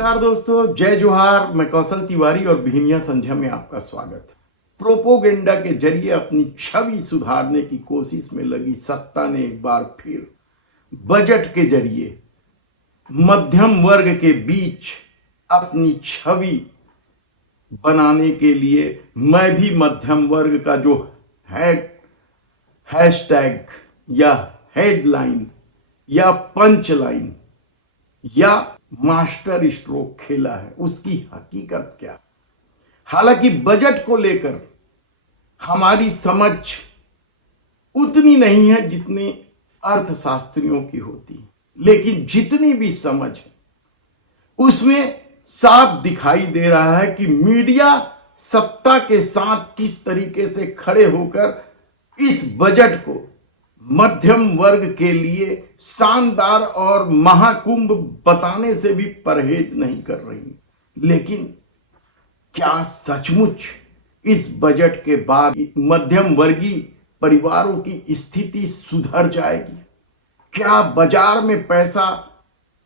नमस्कार दोस्तों, जय जोहार। मैं कौशल तिवारी और बिहनिया संध्या में आपका स्वागत है। प्रोपोगेंडा के जरिए अपनी छवि सुधारने की कोशिश में लगी सत्ता ने एक बार फिर बजट के जरिए मध्यम वर्ग के बीच अपनी छवि बनाने के लिए मैं भी मध्यम वर्ग का जो हैशटैग या हेडलाइन या पंच लाइन या मास्टर स्ट्रोक खेला है, उसकी हकीकत क्या। हालांकि बजट को लेकर हमारी समझ उतनी नहीं है जितनी अर्थशास्त्रियों की होती, लेकिन जितनी भी समझ है उसमें साफ दिखाई दे रहा है कि मीडिया सत्ता के साथ किस तरीके से खड़े होकर इस बजट को मध्यम वर्ग के लिए शानदार और महाकुंभ बताने से भी परहेज नहीं कर रही। लेकिन क्या सचमुच इस बजट के बाद मध्यम वर्गीय परिवारों की स्थिति सुधर जाएगी? क्या बाजार में पैसा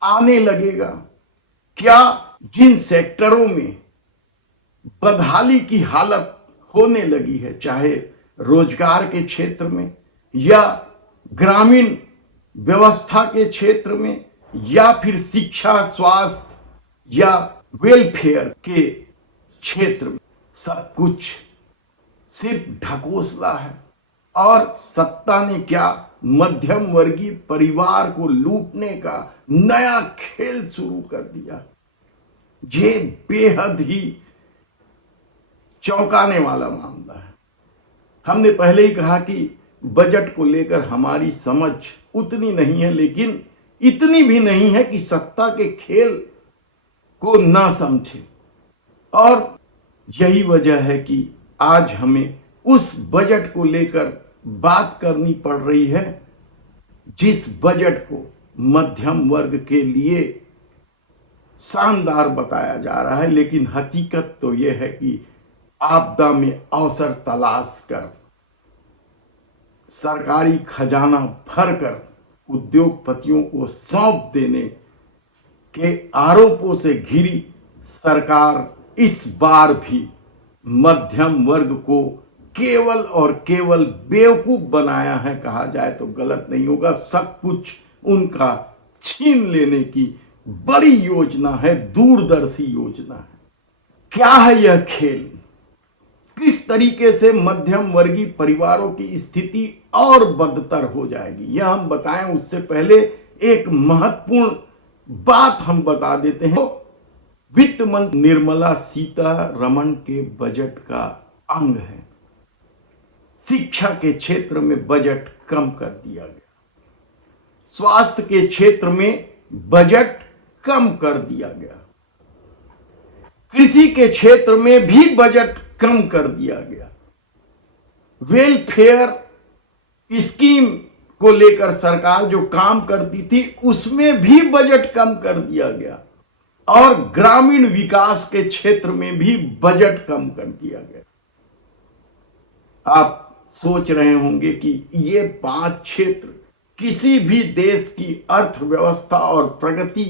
आने लगेगा? क्या जिन सेक्टरों में बदहाली की हालत होने लगी है, चाहे रोजगार के क्षेत्र में या ग्रामीण व्यवस्था के क्षेत्र में या फिर शिक्षा, स्वास्थ्य या वेलफेयर के क्षेत्र में, सब कुछ सिर्फ ढकोसला है। और सत्ता ने क्या मध्यम वर्गीय परिवार को लूटने का नया खेल शुरू कर दिया। ये बेहद ही चौंकाने वाला मामला है। हमने पहले ही कहा कि बजट को लेकर हमारी समझ उतनी नहीं है, लेकिन इतनी भी नहीं है कि सत्ता के खेल को ना समझे। और यही वजह है कि आज हमें उस बजट को लेकर बात करनी पड़ रही है जिस बजट को मध्यम वर्ग के लिए शानदार बताया जा रहा है। लेकिन हकीकत तो यह है कि आपदा में अवसर तलाश कर सरकारी खजाना भरकर उद्योगपतियों को सौंप देने के आरोपों से घिरी सरकार इस बार भी मध्यम वर्ग को केवल और केवल बेवकूफ बनाया है, कहा जाए तो गलत नहीं होगा। सब कुछ उनका छीन लेने की बड़ी योजना है, दूरदर्शी योजना है। क्या है यह खेल? किस तरीके से मध्यम वर्गीय परिवारों की स्थिति और बदतर हो जाएगी, यह हम बताएं उससे पहले एक महत्वपूर्ण बात हम बता देते हैं। वित्त मंत्री निर्मला सीतारमण के बजट का अंग है। शिक्षा के क्षेत्र में बजट कम कर दिया गया, स्वास्थ्य के क्षेत्र में बजट कम कर दिया गया, कृषि के क्षेत्र में भी बजट कम कर दिया गया, वेलफेयर स्कीम को लेकर सरकार जो काम करती थी उसमें भी बजट कम कर दिया गया, और ग्रामीण विकास के क्षेत्र में भी बजट कम कर दिया गया। आप सोच रहे होंगे कि ये 5 क्षेत्र किसी भी देश की अर्थव्यवस्था और प्रगति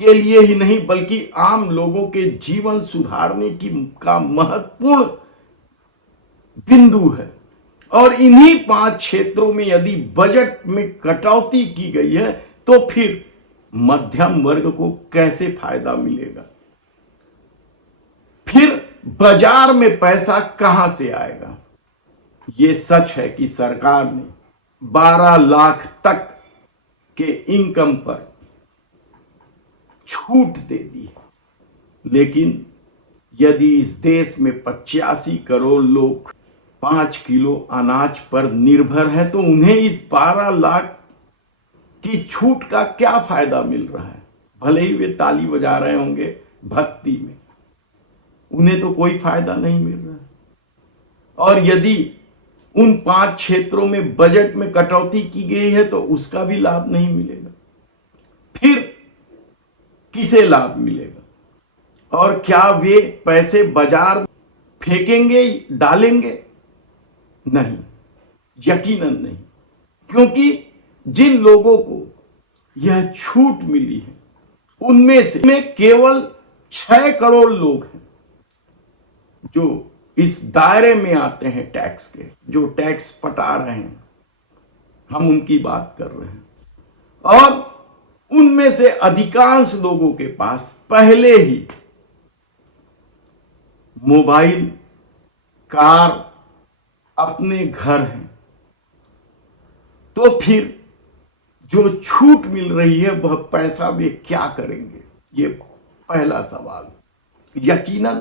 के लिए ही नहीं बल्कि आम लोगों के जीवन सुधारने का महत्वपूर्ण बिंदु है। और इन्हीं 5 क्षेत्रों में यदि बजट में कटौती की गई है तो फिर मध्यम वर्ग को कैसे फायदा मिलेगा? फिर बाजार में पैसा कहां से आएगा? यह सच है कि सरकार ने 12 लाख तक के इनकम पर छूट दे दी, लेकिन यदि इस देश में 85 करोड़ लोग 5 किलो अनाज पर निर्भर है तो उन्हें इस 12 लाख की छूट का क्या फायदा मिल रहा है? भले ही वे ताली बजा रहे होंगे भक्ति में, उन्हें तो कोई फायदा नहीं मिल रहा है। और यदि उन 5 क्षेत्रों में बजट में कटौती की गई है तो उसका भी लाभ नहीं मिलेगा। फिर किसे लाभ मिलेगा? और क्या वे पैसे बाजार फेंकेंगे, डालेंगे? नहीं, यकीनन नहीं। क्योंकि जिन लोगों को यह छूट मिली है उनमें से में केवल 6 करोड़ लोग हैं जो इस दायरे में आते हैं टैक्स के, जो टैक्स पटा रहे हैं। हम उनकी बात कर रहे हैं। और उनमें से अधिकांश लोगों के पास पहले ही मोबाइल, कार, अपने घर हैं। तो फिर जो छूट मिल रही है वह पैसा वे क्या करेंगे, ये पहला सवाल। यकीनन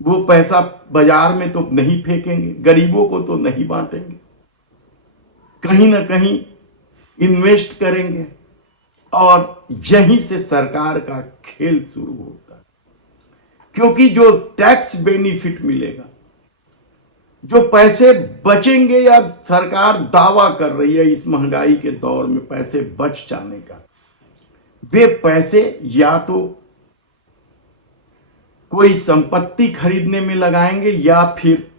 वो पैसा बाजार में तो नहीं फेंकेंगे, गरीबों को तो नहीं बांटेंगे, कहीं ना कहीं इन्वेस्ट करेंगे। और यहीं से सरकार का खेल शुरू होता है, क्योंकि जो टैक्स बेनिफिट मिलेगा, जो पैसे बचेंगे, या सरकार दावा कर रही है इस महंगाई के दौर में पैसे बच जाने का, वे पैसे या तो कोई संपत्ति खरीदने में लगाएंगे या फिर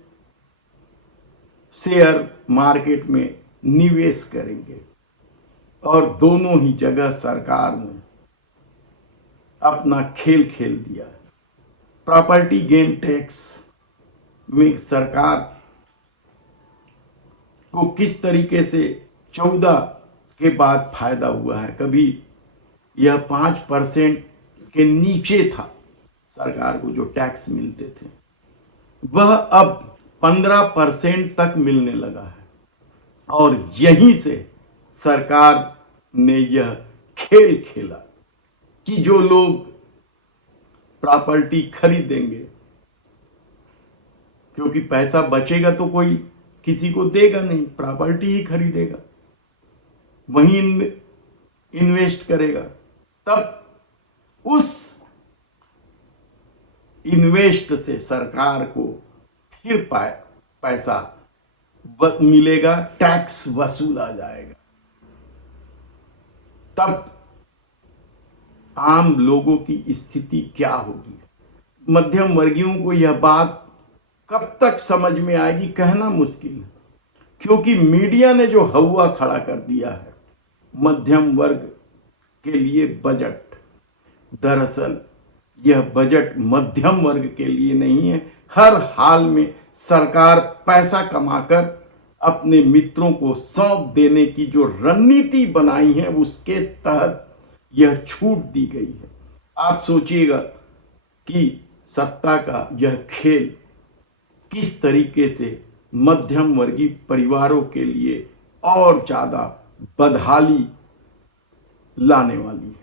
शेयर मार्केट में निवेश करेंगे। और दोनों ही जगह सरकार ने अपना खेल खेल दिया है। प्रॉपर्टी गेन टैक्स में सरकार को किस तरीके से 14 के बाद फायदा हुआ है। कभी यह 5% के नीचे था सरकार को जो टैक्स मिलते थे, वह अब 15% तक मिलने लगा है। और यहीं से सरकार ने यह खेल खेला कि जो लोग प्रॉपर्टी खरीदेंगे, क्योंकि पैसा बचेगा तो कोई किसी को देगा नहीं, प्रॉपर्टी ही खरीदेगा, वहीं इन्वेस्ट करेगा, तब उस इन्वेस्ट से सरकार को फिर पैसा मिलेगा, टैक्स वसूला जाएगा। तब आम लोगों की स्थिति क्या होगी? मध्यम वर्गीयों को यह बात कब तक समझ में आएगी, कहना मुश्किल है, क्योंकि मीडिया ने जो हवा खड़ा कर दिया है मध्यम वर्ग के लिए बजट, दरअसल यह बजट मध्यम वर्ग के लिए नहीं है। हर हाल में सरकार पैसा कमाकर अपने मित्रों को सौंप देने की जो रणनीति बनाई है, उसके तहत यह छूट दी गई है। आप सोचिएगा कि सत्ता का यह खेल किस तरीके से मध्यम वर्गीय परिवारों के लिए और ज्यादा बदहाली लाने वाली है।